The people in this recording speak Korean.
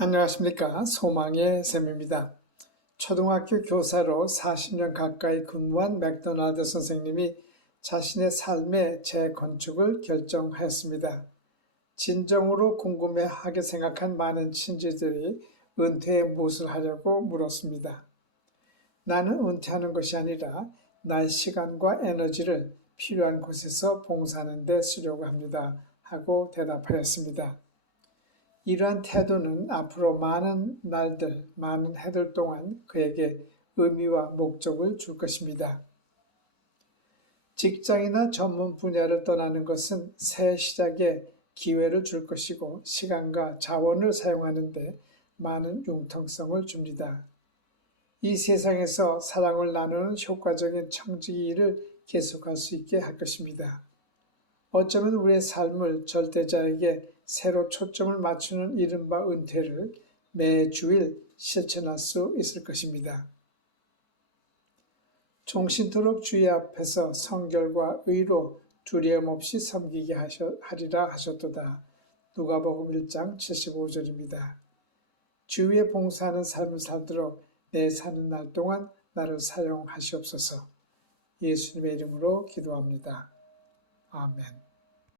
안녕하십니까. 소망의 샘입니다. 초등학교 교사로 40년 가까이 근무한 맥도날드 선생님이 자신의 삶의 재건축을 결정하였습니다. 진정으로 궁금해하게 생각한 많은 친지들이 은퇴에 무엇을 하려고 물었습니다. 나는 은퇴하는 것이 아니라 나의 시간과 에너지를 필요한 곳에서 봉사하는 데 쓰려고 합니다. 하고 대답하였습니다. 이러한 태도는 앞으로 많은 날들, 많은 해들 동안 그에게 의미와 목적을 줄 것입니다. 직장이나 전문 분야를 떠나는 것은 새 시작에 기회를 줄 것이고 시간과 자원을 사용하는데 많은 융통성을 줍니다. 이 세상에서 사랑을 나누는 효과적인 청지기 일을 계속할 수 있게 할 것입니다. 어쩌면 우리의 삶을 절대자에게 새로 초점을 맞추는 이른바 은퇴를 매주일 실천할 수 있을 것입니다. 종신토록 주의 앞에서 성결과 의로 두려움 없이 섬기게 하리라 하셨도다. 누가복음 1장 75절입니다. 주위에 봉사하는 삶을 살도록 내 사는 날 동안 나를 사용하시옵소서. 예수님의 이름으로 기도합니다. 아멘.